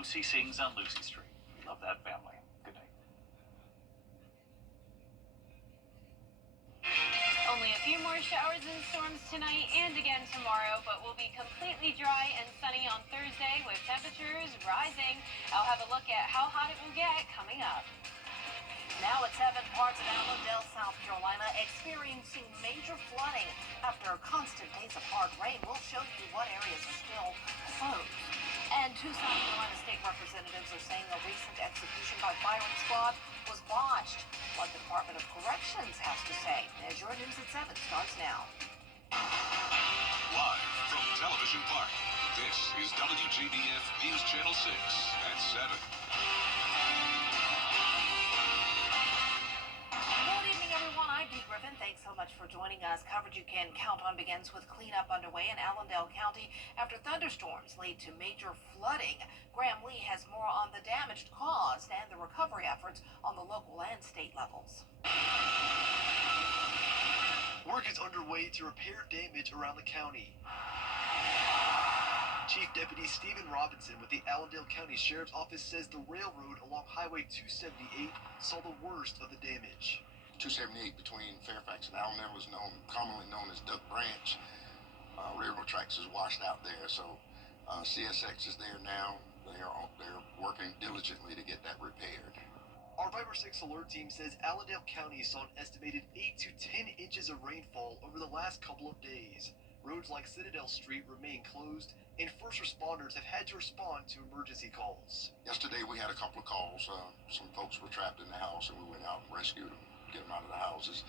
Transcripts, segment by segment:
Lucy Sings on Lucy Street. Love that family. Good night. Only a few more showers and storms tonight and again tomorrow, but we'll be completely dry and sunny on Thursday with temperatures rising. I'll have a look at how hot it will get coming up. Now at 7, parts of Allendale, South Carolina, experiencing major flooding. After constant days of hard rain, we'll show you what areas are still closed. And two South Carolina state representatives are saying a recent execution by firing squad was botched. What the Department of Corrections has to say. As your news at 7 starts now. Live from Television Park, this is WJBF News Channel 6 at 7. Thanks so much for joining us. Coverage you can count on begins with cleanup underway in Allendale County after thunderstorms lead to major flooding. Graham Lee has more on the damage caused and the recovery efforts on the local and state levels. Work is underway to repair damage around the county. Chief Deputy Stephen Robinson with the Allendale County Sheriff's Office says the railroad along Highway 278 saw the worst of the damage. 278 between Fairfax and Allendale is commonly known as Duck Branch. Railroad tracks is washed out there, so CSX is there now. They're working diligently to get that repaired. Our 5/6 alert team says Allendale County saw an estimated 8 to 10 inches of rainfall over the last couple of days. Roads like Citadel Street remain closed, and first responders have had to respond to emergency calls. Yesterday we had a couple of calls. Some folks were trapped in the house, and we went out and rescued them. Get them out of the houses.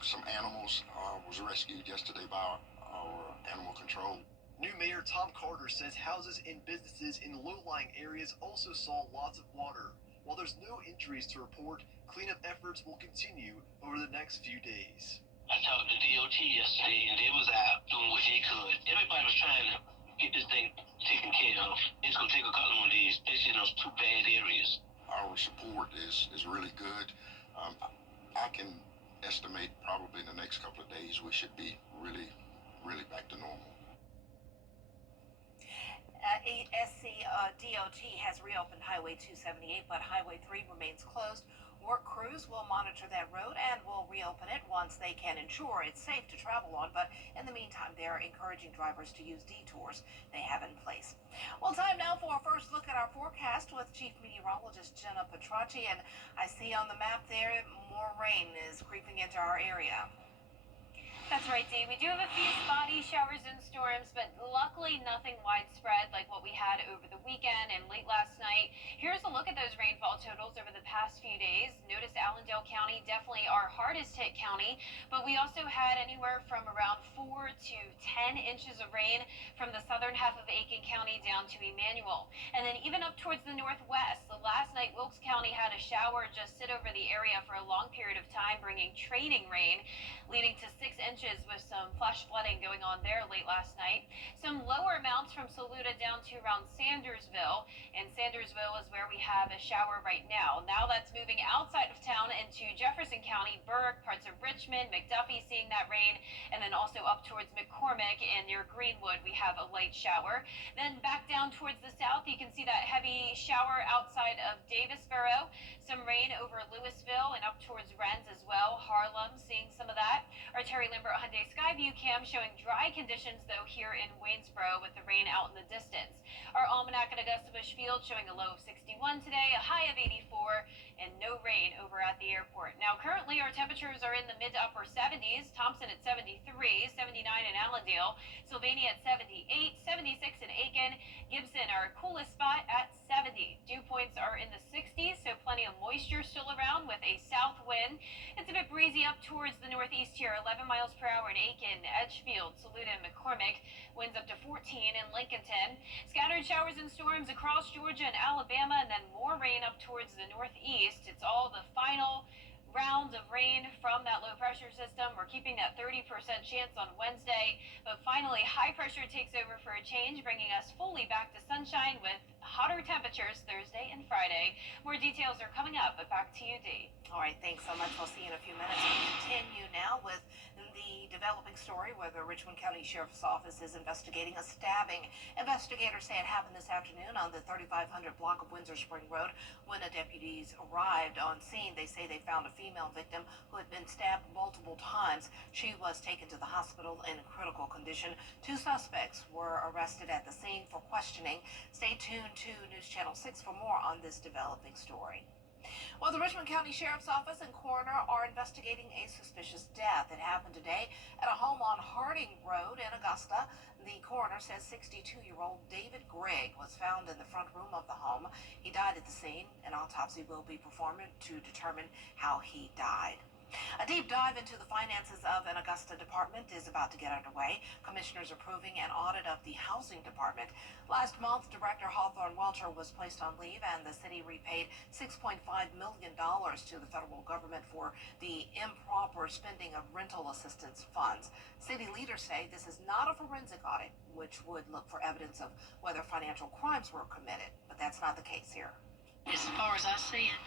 Some animals was rescued yesterday by our animal control. New Mayor Tom Carter says houses and businesses in low-lying areas also saw lots of water. While there's no injuries to report, cleanup efforts will continue over the next few days. I talked to DOT yesterday, and they was out doing what they could. Everybody was trying to get this thing taken care of. It's going to take a couple more days, especially in those two bad areas. Our support is really good. I can estimate probably in the next couple of days we should be really back to normal. DOT has reopened Highway 278, but Highway 3 remains closed. Work crews will monitor that road and will reopen it once they can ensure it's safe to travel on. But in the meantime, they're encouraging drivers to use detours they have in place. Well, time now for a first look at our forecast with Chief Meteorologist Jenna Petracci. And I see on the map there, more rain is creeping into our area. That's right, Dee. We do have a few spotty showers and storms, but luckily nothing widespread like what we had over the weekend and late last night. Here's a look at those rainfall totals over the past few days. Notice Allendale County, definitely our hardest hit county, but we also had anywhere from around 4 to 10 inches of rain from the southern half of Aiken County down to Emmanuel. And then even up towards the northwest, the last night Wilkes County had a shower just sit over the area for a long period of time, bringing training rain, leading to 6 inches with some flash flooding going on there late last night. Some lower amounts from Saluda down to around Sandersville, and Sandersville is where we have a shower right now. Now that's moving outside of town into Jefferson County, Burke, parts of Richmond, McDuffie seeing that rain, and then also up towards McCormick and near Greenwood we have a light shower. Then back down towards the south, you can see that heavy shower outside of Davisboro. Some rain over Louisville and up towards Rennes as well. Harlem seeing some of that. Our Terry Lambert Hyundai Skyview cam showing dry conditions though here in Waynesboro with the rain out in the distance. Our almanac at Augusta Busch Field showing a low of 61 today, a high of 84, and no rain over at the airport. Now currently our temperatures are in the mid to upper 70s. Thompson at 73, 79 in Allendale, Sylvania at 78, 76 in Aiken, Gibson our coolest spot at 70. Dew points are in the 60s, so plenty of moisture still around with a south wind. It's a bit breezy up towards the northeast here, 11 miles per hour in Aiken, Edgefield, Saluda, and McCormick. Winds up to 14 in Lincolnton. Scattered showers and storms across Georgia and Alabama, and then more rain up towards the northeast. It's all the final round of rain from that low pressure system. We're keeping that 30% chance on Wednesday, but finally high pressure takes over for a change, bringing us fully back to sunshine with hotter temperatures Thursday and Friday. More details are coming up, but back to you, Dee. All right, thanks so much. We'll see you in a few minutes. We continue now with the developing story where the Richmond County Sheriff's Office is investigating a stabbing. Investigators say it happened this afternoon on the 3500 block of Windsor Spring Road. When the deputies arrived on scene, they say they found a female victim who had been stabbed multiple times. She was taken to the hospital in critical condition. 2 suspects were arrested at the scene for questioning. Stay tuned to News Channel 6 for more on this developing story. Well, the Richmond County Sheriff's Office and coroner are investigating a suspicious death. It happened today at a home on Harding Road in Augusta. The coroner says 62-year-old David Gregg was found in the front room of the home. He died at the scene. An autopsy will be performed to determine how he died. A deep dive into the finances of an Augusta department is about to get underway. Commissioners approving an audit of the housing department. Last month, Director Hawthorne Welcher was placed on leave, and the city repaid $6.5 million to the federal government for the improper spending of rental assistance funds. City leaders say this is not a forensic audit, which would look for evidence of whether financial crimes were committed, but that's not the case here. As far as I see it,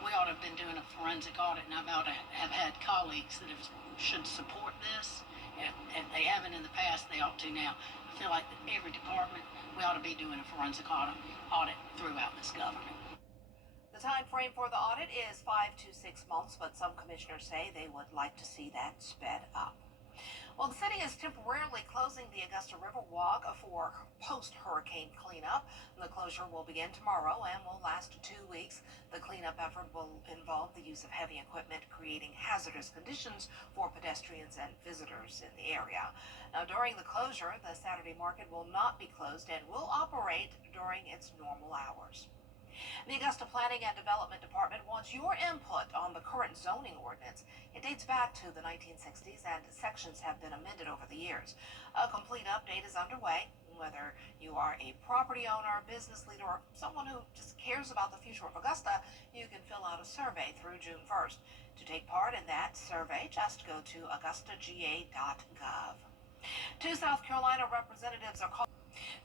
we ought to have been doing a forensic audit, and I ought to have had colleagues that should support this. If they haven't in the past, they ought to now. I feel like that every department, we ought to be doing a forensic audit throughout this government. The time frame for the audit is 5 to 6 months, but some commissioners say they would like to see that sped up. Well, the city is temporarily closing the Augusta River Walk for post-hurricane cleanup. The closure will begin tomorrow and will last 2 weeks. The cleanup effort will involve the use of heavy equipment, creating hazardous conditions for pedestrians and visitors in the area. Now, during the closure, the Saturday market will not be closed and will operate during its normal hours. The Augusta Planning and Development Department wants your input on the current zoning ordinance. It dates back to the 1960s, and sections have been amended over the years. A complete update is underway. Whether you are a property owner, business leader, or someone who just cares about the future of Augusta, you can fill out a survey through June 1st. To take part in that survey, just go to augustaga.gov. 2 South Carolina representatives are called.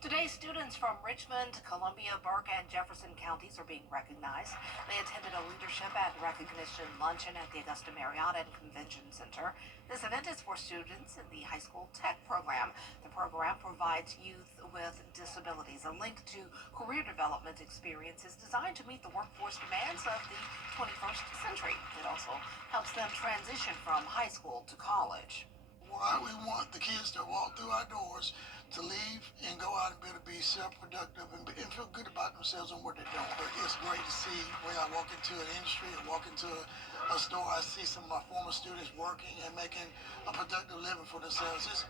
Today, students from Richmond, Columbia, Burke, and Jefferson counties are being recognized. They attended a leadership and recognition luncheon at the Augusta Marriott and Convention Center. This event is for students in the high school tech program. The program provides youth with disabilities a link to career development experiences designed to meet the workforce demands of the 21st century. It also helps them transition from high school to college. Why we want the kids to walk through our doors, to leave and go out and be able to be self-productive and feel good about themselves and what they're doing. But it's great to see when I walk into an industry or walk into a store, I see some of my former students working and making a productive living for themselves. It's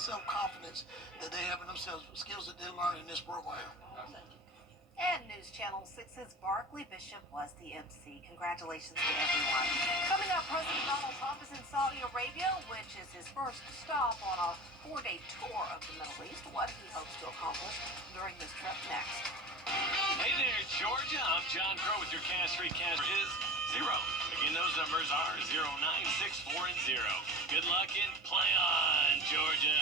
self-confidence that they have in themselves, skills that they learn in this program. And News Channel 6's Barkley Bishop was the MC. Congratulations to everyone. Coming up, President Donald Trump is in Saudi Arabia, which is his first stop on a 4-day tour of the Middle East. What he hopes to accomplish during this trip next. Hey there, Georgia. I'm John Crow with your Cash Free Cash is 0. Again, those numbers are 0, 9, 6, 4, and 0. Good luck and play on, Georgia.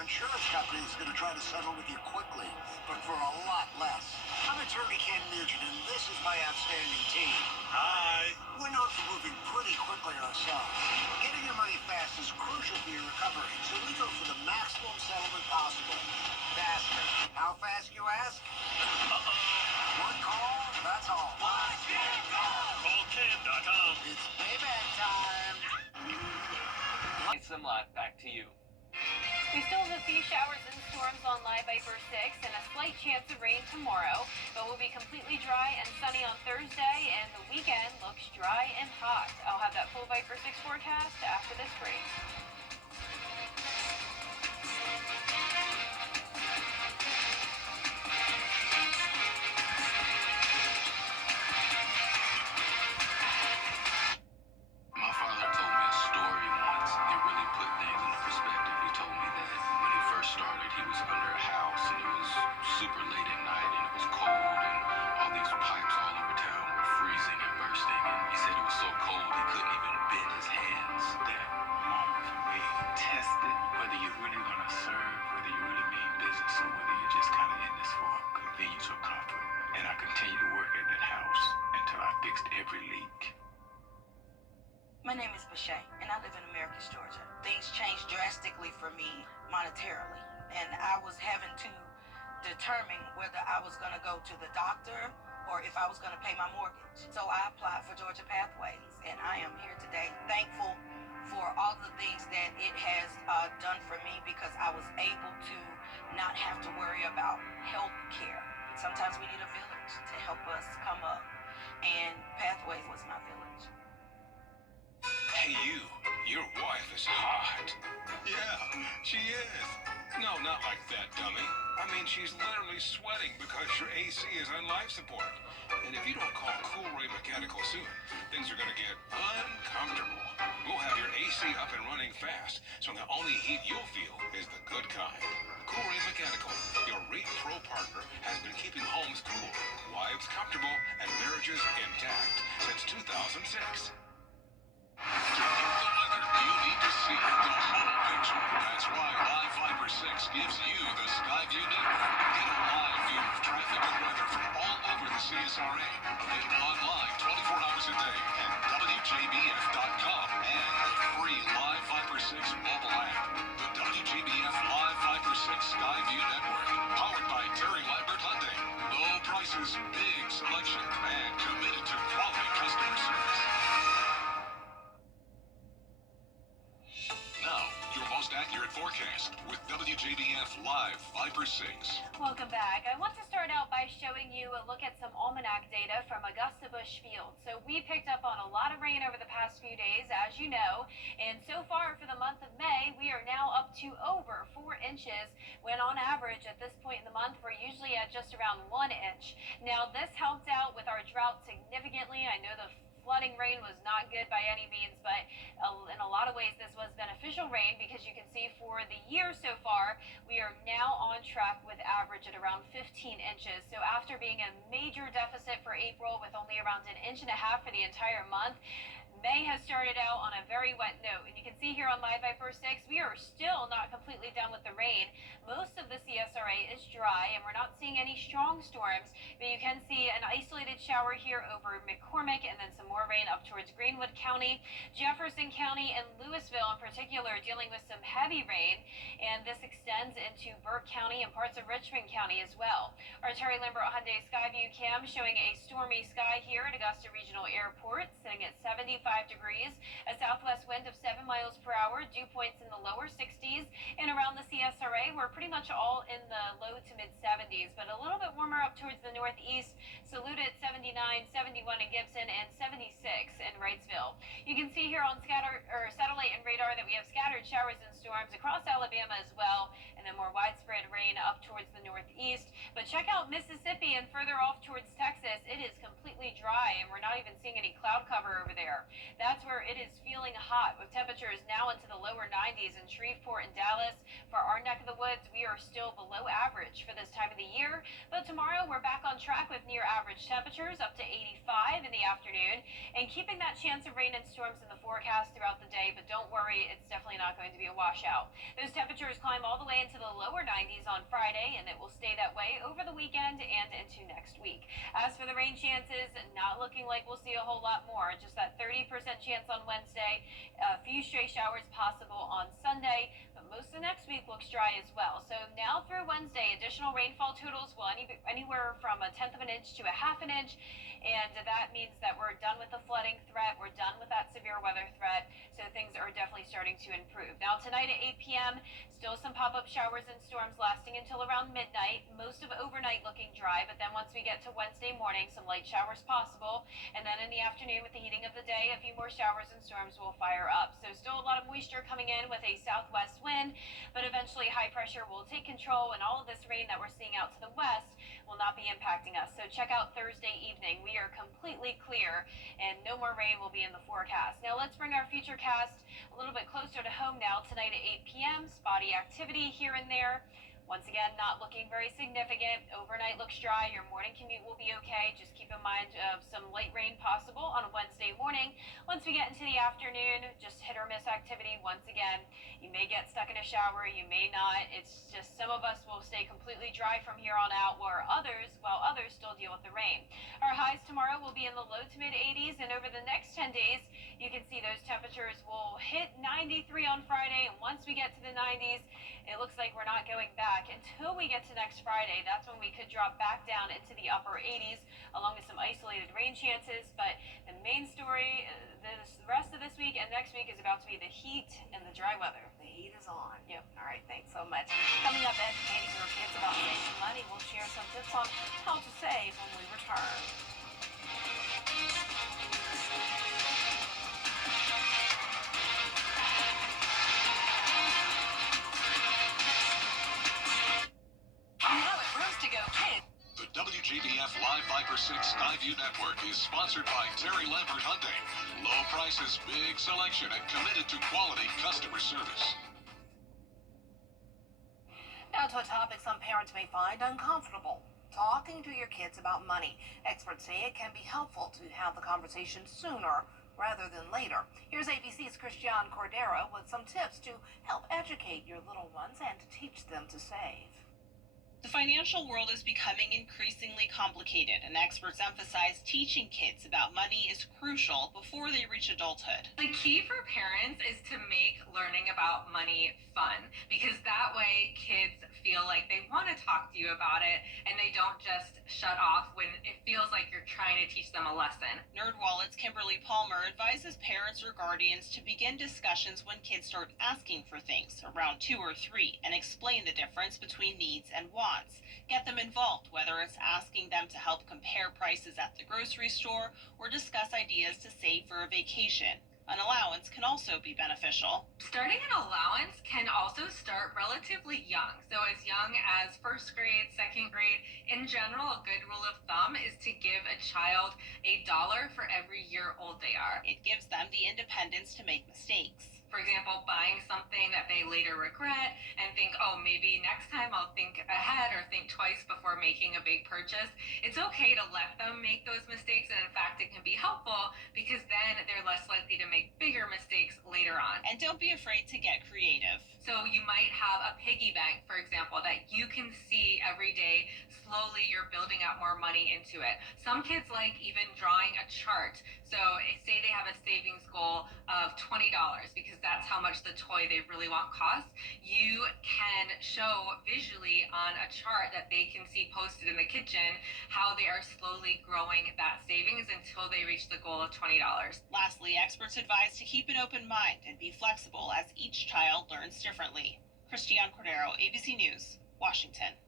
Insurance company is going to try to settle with you quickly, but for a lot less. I'm attorney Ken Nugent, and this is my outstanding team. Hi. We're known for moving pretty quickly ourselves. Getting your money fast is crucial for your recovery, so we go for the maximum settlement possible. Faster. How fast, you ask? One call, that's all. Call Ken.com. It's payback time. Some luck. Back to you. We still have a few showers and storms on Live Viper 6 and a slight chance of rain tomorrow, but we'll be completely dry and sunny on Thursday, and the weekend looks dry and hot. I'll have that full Viper 6 forecast after this break. super late at night and it was cold and all these pipes all over town were freezing and bursting. And he said it was so cold he couldn't even bend his hands. That moment for me tested whether you're really going to serve, whether you really mean business, or whether you're just kind of in this for convenience or comfort. And I continued to work at that house until I fixed every leak. My name is Bashay, and I live in Americus, Georgia. Things changed drastically for me monetarily, and I was having to determine whether I was going to go to the doctor or if I was going to pay my mortgage. So I applied for Georgia Pathways, and I am here today thankful for all the things that it has done for me, because I was able to not have to worry about health care. Sometimes we need a village to help us come up, and Pathways was my village. Hey, your wife is hot. Yeah, she is. No, not like that, dummy. I mean, she's literally sweating because your AC is on life support. And if you don't call Cool Ray Mechanical soon, things are going to get uncomfortable. We'll have your AC up and running fast, so the only heat you'll feel is the good kind. Cool Ray Mechanical, your rate pro partner, has been keeping homes cool, wives comfortable, and marriages intact since 2006. To get the weather, you need to see the whole picture. That's why Live Viper 6 gives you the Skyview network. Get a live view of traffic and weather from all over the CSRA. Available online 24 hours a day at WJBF.com and the free Live Viper 6 mobile app. The WJBF Live Viper 6 Skyview network. Powered by Terry Lambert Hyundai. Low prices, big selection, and committed to quality customer service. Now, your most accurate forecast with WJBF Live Viper 6. Welcome back. I want to start out by showing you a look at some almanac data from Augusta Bush Field. So we picked up on a lot of rain over the past few days, as you know, and so far for the month of May, we are now up to over 4 inches, when on average at this point in the month, we're usually at just around 1 inch. Now, this helped out with our drought significantly. I know the flooding rain was not good by any means, but in a lot of ways this was beneficial rain, because you can see for the year so far we are now on track with average at around 15 inches. So after being a major deficit for April with only around 1.5 inches for the entire month, May has started out on a very wet note, and you can see here on Live Viper 6, we are still not completely done with the rain. Most of the CSRA is dry, and we're not seeing any strong storms, but you can see an isolated shower here over McCormick, and then some more rain up towards Greenwood County. Jefferson County and Louisville in particular are dealing with some heavy rain, and this extends into Burke County and parts of Richmond County as well. Our Terry Lambert Hyundai Skyview cam showing a stormy sky here at Augusta Regional Airport, sitting at 75 degrees, a southwest wind of 7 miles per hour, dew points in the lower 60s, and around the CSRA, we're pretty much all in the low to mid 70s, but a little bit warmer up towards the northeast. Saluda at 79, 71 in Gibson, and 76 in Wrightsville. You can see here on satellite and radar that we have scattered showers and storms across Alabama as well, and then more widespread rain up towards the northeast. But check out Mississippi and further off towards Texas. It is completely dry, and we're not even seeing any cloud cover over there. That's where it is feeling hot, with temperatures now into the lower 90s in Shreveport and Dallas. For our neck of the woods, we are still below average for this time of the year, but tomorrow we're back on track with near average temperatures up to 85 in the afternoon, and keeping that chance of rain and storms in the forecast throughout the day. But don't worry, it's definitely not going to be a washout. Those temperatures climb all the way into the lower 90s on Friday, and it will stay that way over the weekend and into next week. As for the rain chances, not looking like we'll see a whole lot more, just that 30% chance on Wednesday, a few stray showers possible on Sunday, but most of next week looks dry as well. So now through Wednesday, additional rainfall totals will anywhere from 1/10 of an inch to 1/2 inch, and that means that we're done with the flooding threat, we're done with that severe weather threat, so things are definitely starting to improve. Now tonight at 8 p.m., still some pop-up showers and storms lasting until around midnight, most of overnight looking dry, but then once we get to Wednesday morning, some light showers possible, and then in the afternoon with the heating of the day, a few more showers and storms will fire up. So still a lot of moisture coming in with a southwest wind, but eventually high pressure will take control, and all of this rain that we're seeing out to the west will not be impacting us. So check out Thursday evening. We are completely clear, and no more rain will be in the forecast. Now let's bring our future cast a little bit closer to home now. Tonight at 8 p.m., spotty activity here and there. Once again, not looking very significant. Overnight looks dry. Your morning commute will be okay. Just keep in mind of some light rain possible on Wednesday morning. Once we get into the afternoon, just hit or miss activity once again. You may get stuck in a shower, you may not. It's just some of us will stay completely dry from here on out, while others still deal with the rain. Our highs tomorrow will be in the low to mid 80s, and over the next 10 days, you can see those temperatures will hit 93 on Friday, and once we get to the 90s, it looks like we're not going back until we get to next Friday. That's when we could drop back down into the upper 80s, along with some isolated rain chances. But the main story the rest of this week and next week is about to be the heat and the dry weather. The heat is on. Yep. All right, thanks so much. Coming up, educating your kids about saving money. We'll share some tips on how to save when we return. The WJBF Live Viper 6 Skyview Network is sponsored by Terry Lambert Hyundai. Low prices, big selection, and committed to quality customer service. Now to a topic some parents may find uncomfortable. Talking to your kids about money. Experts say it can be helpful to have the conversation sooner rather than later. Here's ABC's Christian Cordero with some tips to help educate your little ones and to teach them to save. The financial world is becoming increasingly complicated, and experts emphasize teaching kids about money is crucial before they reach adulthood. The key for parents is to make learning about money fun, because that way kids feel like they want to talk to you about it and they don't just shut off when it feels like you're trying to teach them a lesson. NerdWallet's Kimberly Palmer advises parents or guardians to begin discussions when kids start asking for things, around 2 or 3, and explain the difference between needs and wants. Get them involved, whether it's asking them to help compare prices at the grocery store or discuss ideas to save for a vacation. An allowance can also be beneficial. Starting an allowance can also start relatively young. So as young as first grade, second grade. In general, a good rule of thumb is to give a child $1 for every year old they are. It gives them the independence to make mistakes. For example, buying something that they later regret and think, oh, maybe next time I'll think ahead or think twice before making a big purchase. It's okay to let them make those mistakes, and in fact, it can be helpful because then they're less likely to make bigger mistakes later on. And don't be afraid to get creative. So you might have a piggy bank, for example, that you can see every day. Slowly, you're building up more money into it. Some kids like even drawing a chart. So say they have a savings goal of $20 because that's how much the toy they really want costs. You can show visually on a chart that they can see posted in the kitchen how they are slowly growing that savings until they reach the goal of $20. Lastly, experts advise to keep an open mind and be flexible as each child learns differently. Christian Cordero, ABC News, Washington.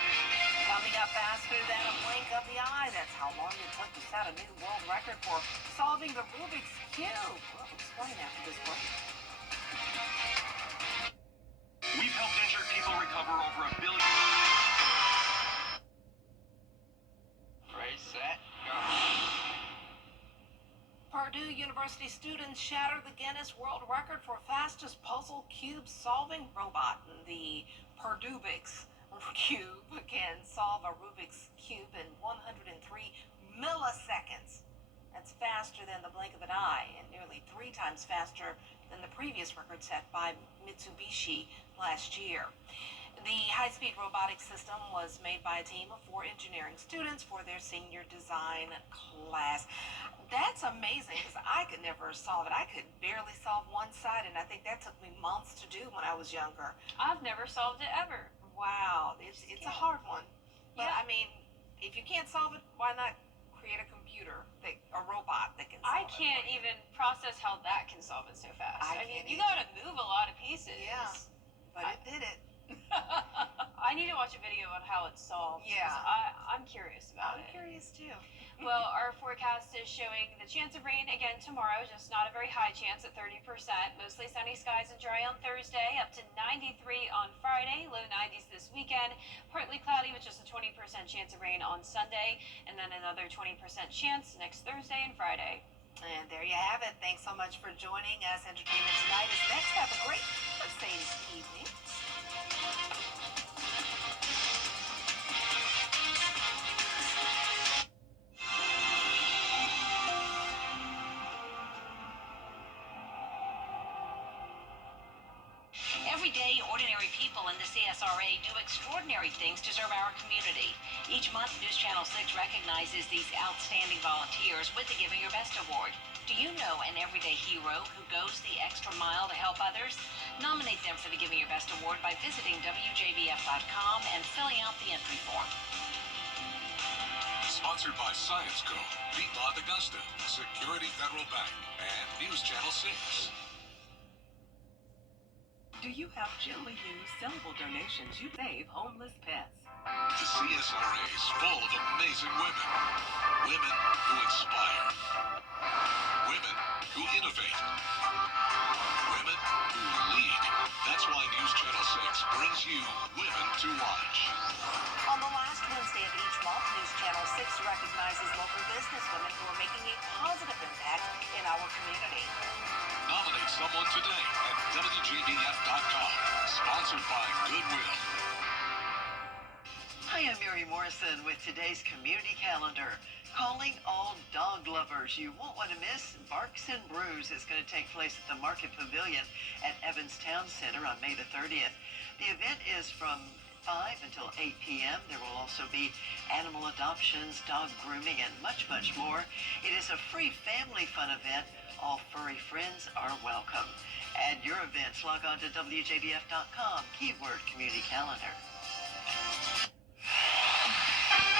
Coming up faster than a blink of the eye. That's how long it took to set a new world record for solving the Rubik's Cube. We'll explain after this break. We've helped injured people recover over $1 billion. Ready, set, go. Purdue University students shattered the Guinness World Record for fastest puzzle cube solving robot. The Purduebics Cube can solve a Rubik's Cube in 103 milliseconds. That's faster than the blink of an eye and nearly 3 times faster than the previous record set by Mitsubishi last year. The high-speed robotic system was made by a team of 4 engineering students for their senior design class. That's amazing because I could never solve it. I could barely solve one side, and I think that took me months to do when I was younger. I've never solved it ever. Wow, it's a hard one. But Yeah. I mean, if you can't solve it, why not create a computer, a robot that can solve I it? can't even process how that can solve it so fast. I mean, can't you either. gotta move a lot of pieces. Yeah, but it did it. I need to watch a video on how it's solved. 'Cause Yeah. I'm curious about I'm it. curious too. Well, our forecast is showing the chance of rain again tomorrow, just not a very high chance at 30%. Mostly sunny skies and dry on Thursday, up to 93 on Friday, low 90s this weekend. Partly cloudy with just a 20% chance of rain on Sunday, and then another 20% chance next Thursday and Friday. And there you have it. Thanks so much for joining us. Entertainment Tonight is next. Have a great, let's say, evening. day, ordinary people in the CSRA do extraordinary things to serve our community. Each month, News Channel 6 recognizes these outstanding volunteers with the Giving Your Best Award. Do you know an everyday hero who goes the extra mile to help others? Nominate them for the Giving Your Best Award by visiting WJBF.com and filling out the entry form. Sponsored by Science Co., Piedmont Augusta, Security Federal Bank, and News Channel 6. Do you have gently used sellable donations you save homeless pets? The CSRA is full of amazing women. Women who inspire. Women who innovate. Women who lead. That's why News Channel 6 brings you Women to Watch. On the last Wednesday of each month, News Channel 6 recognizes local businesswomen who are making a positive impact in our community. Nominate someone today at WJBF.com. Sponsored by Goodwill. Hi, I'm Mary Morrison with today's community calendar. Calling all dog lovers. You won't want to miss Barks and Brews. It's going to take place at the Market Pavilion at Evans Town Center on May the 30th. The event is from 5 until 8 p.m. There will also be animal adoptions, dog grooming, and much, much more. It is a free family fun event. All furry friends are welcome. Add your events. Log on to WJBF.com, keyword community calendar.